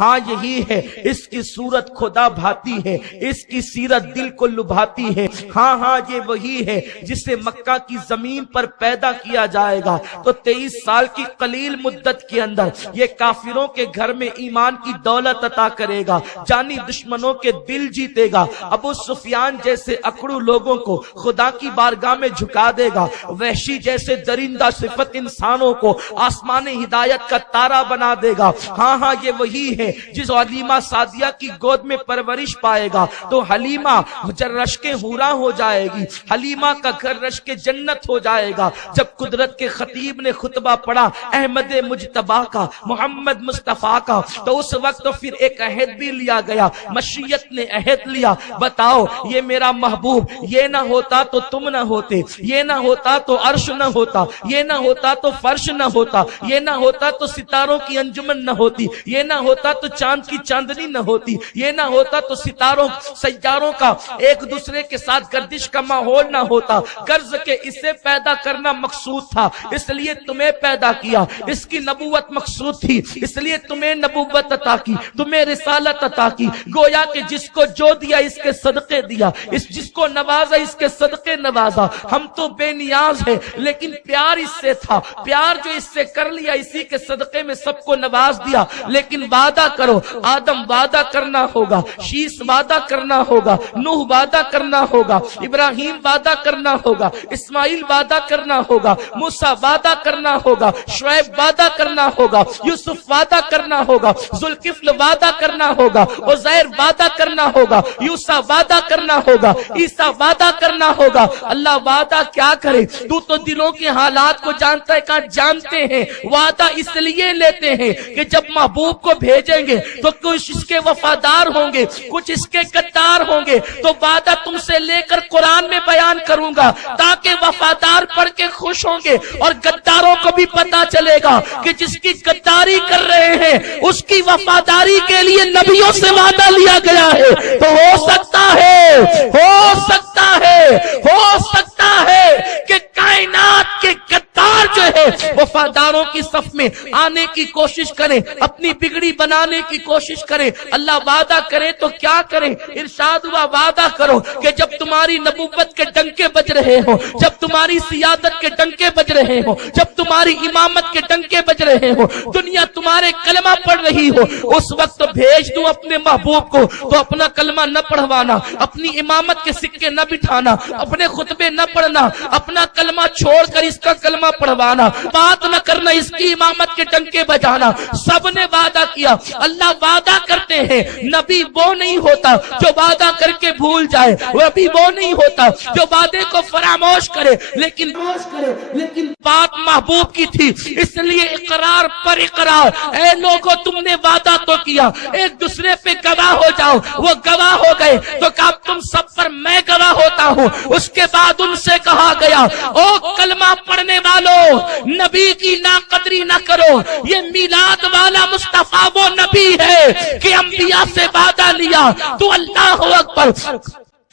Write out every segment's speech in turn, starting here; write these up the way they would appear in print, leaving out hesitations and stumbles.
ہاں یہی ہے، اس کی صورت خدا بھاتی ہے، اس کی سیرت دل کو لبھاتی ہے۔ ہاں یہ وہی ہے جسے مکہ کی زمین پر پیدا کیا جائے گا تو 23 سال کی قلیل مدت کے اندر یہ کافروں کے گھر میں ایمان کی دولت عطا کرے گا، جانی دشمنوں کے دل جیتے گا، ابو سفیان جیسے اکڑو لوگوں کو خدا کی بارگاہ میں جھکا دے گا، وحشی جیسے درندہ صفت انسانوں کو آسمان ہدایت کا تارا بنا دے گا۔ ہاں یہ وہی ہے جس حلیمہ سعدیہ کی گود میں پرورش پائے گا تو حلیمہ رشک حورا ہو جائے گی، حلیمہ کا گھر رشک جنت ہو جائے گا۔ جب قدرت کے خطیب نے خطبہ پڑھا احمد مجتبیٰ کا، محمد مصطفیٰ کا، تو اس وقت پھر ایک عہد بھی لیا گیا، مشیت نے عہد لیا، بتاؤ یہ میرا محبوب، یہ نہ ہوتا تو تم نہ ہوتے، یہ نہ ہوتا تو عرش نہ ہوتا، یہ نہ ہوتا تو فرش نہ ہوتا، یہ نہ ہوتا تو ستاروں کی انجمن نہ ہوتی، یہ نہ ہوتا تو چاند کی چاندنی نہ ہوتی، یہ نہ ہوتا تو ستاروں سیاروں کا ایک دوسرے کے ساتھ گردش کا ماحول نہ ہوتا۔ غرض کے اسے پیدا کرنا مقصود تھا، اس لیے تمہیں پیدا کیا، اس کی نبوت مقصود تھی، اس لیے تمہیں نبوت عطا کی، تمہیں رسالت عطا کی۔ گویا کہ جس کو جو دیا اس کے صدقے دیا، جس کو نوازا اس کے صدقے نوازا۔ ہم تو بے نیاز ہیں لیکن پیار اس سے تھا، پیار جو اس سے کر لیا اسی کے صدقے میں سب کو نواز دیا۔ لیکن وعدہ کرو، آدم وعدہ کرنا ہوگا، شیس وعدہ کرنا ہوگا، نوح وعدہ کرنا ہوگا، ابراہیم وعدہ کرنا ہوگا، اسماعیل وعدہ کرنا ہوگا، موسیٰ وعدہ کرنا ہوگا، شعیب وعدہ کرنا ہوگا، یوسف وعدہ کرنا ہوگا، ذوالکفل وعدہ کرنا ہوگا، عزیر وعدہ کرنا ہوگا، یوسیٰ وعدہ کرنا ہوگا، عیسیٰ وعدہ کرنا ہوگا۔ اللہ وعدہ کیا کرے، تو دلوں کے حالات کو جانتا ہے، کہاں جانتے ہیں۔ وعدہ اس لیے لیتے ہیں کہ جب محبوب کو بھیجیں گے تو کچھ اس کے وفادار ہوں گے، کچھ اس کے غدار ہوں گے، تو وعدہ تم سے لے کر قرآن میں بیان کروں گا تاکہ وفادار پڑھ کے خوش ہوں گے اور غداروں کو بھی پتا چلے گا کہ جس کی غداری کر رہے ہیں اس کی وفاداری کے لیے نبیوں سے وعدہ لیا گیا ہے۔ تو ہو سکتا ہے کہ کائنات کے غدار جو ہے وفاداروں کی صف میں آنے کی کوشش کریں، اپنی بگڑی بنانے کی کوشش کریں۔ اللہ وعدہ کرے تو کیا کریں، ارشاد ہوا وعدہ کرو کہ جب تمہاری نبوت کے ڈنکے بج رہے ہوں، جب تمہاری سیادت کے ڈنکے بج رہے ہوں، جب تمہاری امامت کے ڈنکے بج رہے ہوں، دنیا تمہارے کلمہ پڑھ رہی ہو، اس وقت بھیج دوں اپنے محبوب کو تو اپنا کلمہ نہ پڑھوانا، اپنی امامت کے سکے نہ بٹھانا، اپنے خطبے نہ پڑھنا، اپنا کلمہ چھوڑ کر اس کا کلمہ پڑھوانا، بات نہ کرنا، اس کی امامت کے ڈنکے بجانا۔ سب نے وعدہ کیا۔ اللہ وعدہ کرتے ہیں، نبی وہ نہیں ہوتا جو وعدہ کر کے بھول جائے، نبی وہ نہیں ہوتا جو وعدے کو فراموش کرے، لیکن بات محبوب کی تھی، اس لیے اقرار پر اقرار۔ اے لوگو تم نے وعدہ تو کیا، ایک دوسرے پہ گواہ ہو جاؤ۔ وہ گواہ ہو گئے تو کہا تم سب پر میں گواہ ہوتا ہوں۔ اس کے بعد ان سے کہا گیا او کلمہ پڑھنے والوں، نبی کی ناقدری نہ کرو، یہ میلاد والا مصطفیٰ وہ نبی ہے کہ انبیاء سے وعدہ لیا تو اللہ اکبر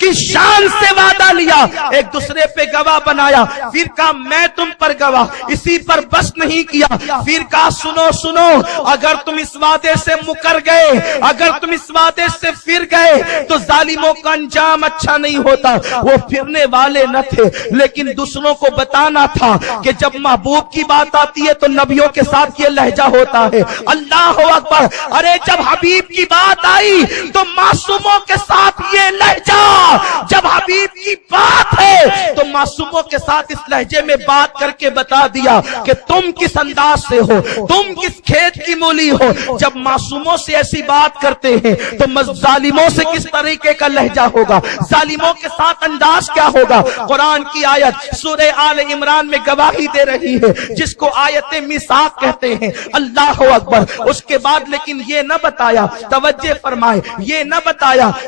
کی شان سے وعدہ لیا، ایک دوسرے پہ گواہ بنایا، پھر کہا میں تم پر گواہ۔ اسی پر بس نہیں کیا، پھر کہا سنو اگر تم اس وعدے سے مکر گئے، اگر تم اس وعدے سے پھر گئے تو ظالموں کا انجام اچھا نہیں ہوتا۔ وہ پھرنے والے نہ تھے لیکن دوسروں کو بتانا تھا کہ جب محبوب کی بات آتی ہے تو نبیوں کے ساتھ یہ لہجہ ہوتا ہے۔ اللہ اکبر، ارے جب حبیب کی بات آئی تو معصوموں کے ساتھ یہ لہجہ، جب حبیب کی بات ہے تو معصوموں کے ساتھ اس لہجے میں بات کر کے بتا دیا کہ تم کس انداز سے ہو، تم کس کھیت کی مولی ہو۔ جب معصوموں سے ایسی بات کرتے ہیں تو ظالموں سے کس طریقے کا لہجہ ہوگا، ظالموں کے ساتھ انداز کیا ہوگا۔ قرآن کی آیت سورہ آل عمران میں گواہی دے رہی ہے جس کو آیت میثاق کہتے ہیں۔ اللہ اکبر، اس کے بعد لیکن یہ نہ بتایا، توجہ فرمائے، یہ نہ بتایا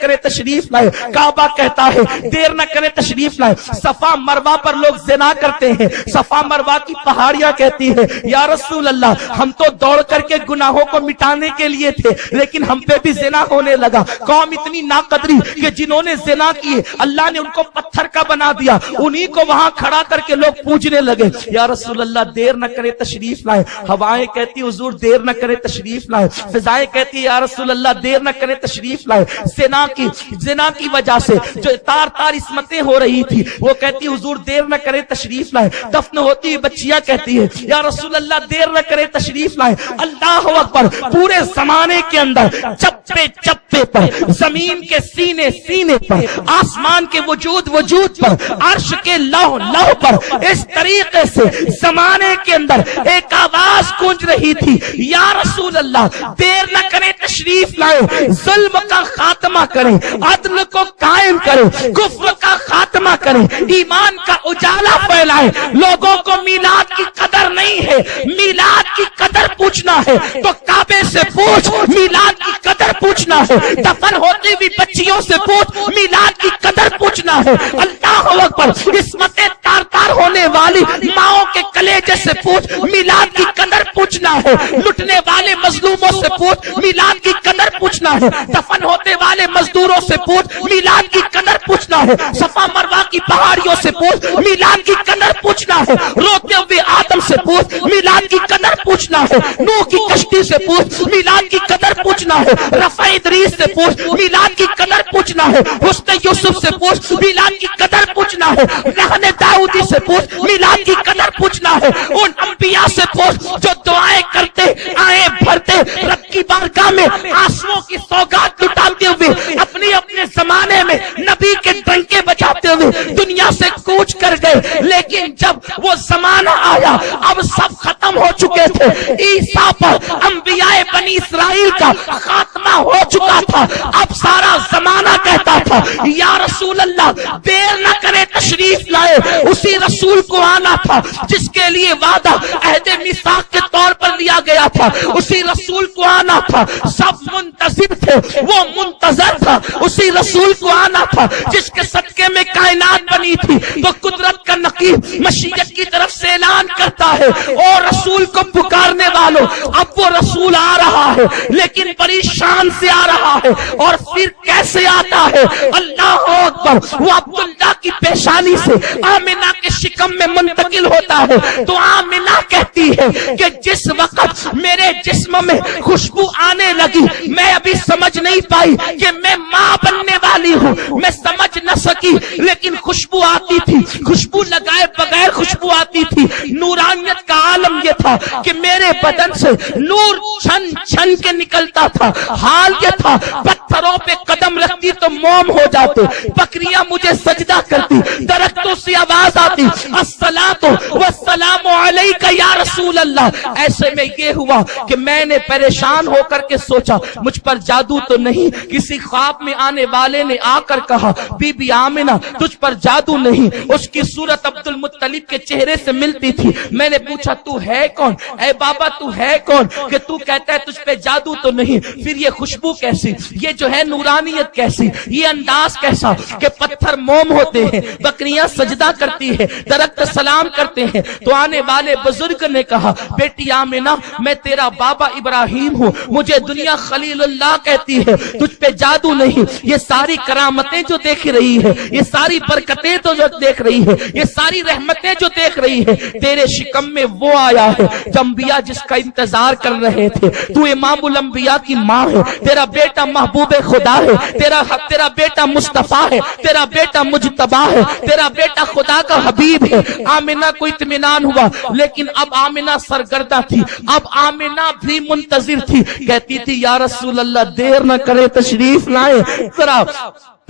کرے تشریف لائے. کعبہ کہتا ہے دیر نہ کرے تشریف لائے. صفا مروا پر لوگ زنا کرتے ہیں. صفا مروا کی پہاڑیاں کہتی ہے یا رسول اللہ ہم تو دوڑ کر کے گناہوں کو مٹانے کے لیے تھے لیکن ہم پہ بھی زنا ہونے لگا. قوم اتنی ناقدری کہ جنہوں نے زنا کیے اللہ نے ان کو پتھر کا بنا دیا, انہی کو وہاں کھڑا کر کے لوگ پوجنے لگے. یا رسول اللہ دیر نہ کرے تشریف لائے. ہوائیں کہتی حضور دیر نہ کرے تشریف لائے. فضائیں کہتی یا رسول اللہ دیر نہ کرے تشریف لائے. زنا کی وجہ سے جو تار تار عصمتیں ہو رہی تھی وہ کہتی حضور دیر نہ کرے تشریف لائے. دفن ہوتی ہوئی بچیاں کہتی ہے یا رسول اللہ دیر نہ کرے تشریف لائے. اللہ اکبر, پورے زمانے کے اندر چپے چپے پر, زمین کے سینے سینے پر, آسمان کے وجود پر, عرش کے لوح لوح پر اس طریقے سے زمانے کے اندر ایک آواز گونج رہی تھی یا رسول اللہ دیر نہ کرے تشریف لائے. ظلم کا خاتمہ کریں, عدل کو قائم کریں, کفر کا خاتمہ کریں, ایمان کا اجالا پھیلائیں. لوگوں کو میلاد کی قدر نہیں ہے, میلاد کی قدر پوچھنا ہے تو کعبے سے پوچھ. میلاد کی قدر پوچھنا ہے دفن ہوتی ہوئی بچیوں سے پوچھ. میلاد کی قدر پوچھنا ہے اللہ اکبر عصمتیں تار تار ہونے والی ماؤں کے کلیجے سے پوچھ. میلاد کی قدر پوچھنا ہے لٹنے والے مظلوموں سے پوچھ. میلاد کی قدر پوچھنا ہے دفن ہوتے والے مزدوروں سے پوچھ. میلاد کی قدر پوچھنا ہے صفا مروا کی پہاڑیوں سے پوچھ. میلاد کی قدر پوچھنا ہے روتے ہوئے آدم سے پوچھ. میلاد کی قدر پوچھنا ہے نوح کی کشتی سے پوچھ. میلاد کی قدر پوچھنا ہے رفع ادریس سے پوچھ. میلاد کی قدر پوچھنا ہے حسن یوسف سے پوچھ. میلاد کی قدر پوچھنا ہے رہن داؤدی سے پوچھ. میلاد کی قدر پوچھنا ہے ان انبیاء سے پوچھ جو دعائیں کرتے آئے بھرتے رب کی بارگاہ میں آنسوؤں کی سوگات لٹاتے ہوئے اپنے اپنے زمانے میں نبی کے ڈنکے بجاتے ہوئے دنیا سے کوچ کر گئے. لیکن جب وہ زمانہ آیا اب سب ختم ہو چکے تھے. عیسیٰ پر انبیاء بنی اسرائیل کا خاتمہ ہو چکا تھا. اب سارا زمانہ کہتا تھا یا رسول اللہ دیر نہ کرے تشریف لائے. اسی رسول کو آنا تھا جس کے لیے وعدہ عہد میثاق کے طور پر لیا گیا تھا. اسی رسول کو آنا تھا, سب منتظر تھے, وہ منتظر تھا. اسی رسول کو آنا تھا جس کے صدقے میں کائنات بنی تھی. تو قدرت کا نقیب مشیت کی طرف سے اعلان کرتا ہے اور رسول کو پکارنے والوں اب وہ رسول آ رہا ہے لیکن بڑی شان سے آ رہا ہے. اور پھر کیسے آتا ہے اللہ اکبر, وہ عبداللہ کی پیشانی سے آمنہ کے شکم میں منتقل ہوتا ہے. تو آمنہ کہتی ہے کہ جس وقت میرے جسم میں خوشبو آنے لگی میں ابھی سمجھ نہیں پائی کہ میں ماں بننے والی ہوں. میں سمجھ نہ سکی لیکن خوشبو آتی تھی, خوشبو لگائے بغیر خوشبو آتی تھی. نورانیت کا عالم یہ تھا کہ میرے بدن سے نور چھن چھن کے نکلتا تھا. حال یہ تھا پتھروں پہ قدم رکھتی تو موم ہو جاتے, بکریاں مجھے سجدہ کرتی, درختوں سے آواز آتی الصلاۃ والسلام علیک یا رسول اللہ. ایسے میں یہ ہوا کہ میں نے پریشان ہو کر کے سوچا مجھ پر جادو تو نہیں. کسی خواب میں آنے والے نے آ کر کہا بی بی آمنہ تجھ پر جادو نہیں. اس کی صورت عبد المطلب کے چہرے سے ملتی تھی. میں نے پوچھا تو ہے کون, اے بابا تو ہے کون کہ تو کہتا ہے تجھ پہ جادو تو نہیں. پھر یہ خوشبو کیسی, یہ جو ہے نورانیت کیسی, یہ انداز کیسا کہ پتھر موم ہوتے ہیں, بکریاں سجدہ کرتی ہے, درخت سلام کرتے ہیں. تو آنے والے بزرگ نے کہا بیٹی آمنہ میں تیرا بابا ابراہیم ہوں, مجھے دنیا خلیل اللہ کہتی ہے, تجھ پہ جادو نہیں. یہ ساری کرامتیں جو دیکھ رہی ہے, یہ ساری برکتیں تو جو دیکھ رہی ہے, یہ ساری رحمتیں جو دیکھ رہی ہے, تیرے شکم میں وہ آیا ہے جو انبیاء جس کا انتظار کر رہے تھے. تو امام الانبیاء کی ماں ہے, تیرا بیٹا محبوب خدا ہے, تیرا بیٹا مصطفیٰ ہے, تیرا بیٹا مجتبی ہے, تیرا بیٹا خدا کا حبیب ہے. آمنہ کو اطمینان ہوا لیکن اب آمنہ سرگردہ تھی, اب آمنہ بھی منتظر تھی. کہتی تھی یا رسول اللہ دیر نہ کرے تشریف لائے, ذرا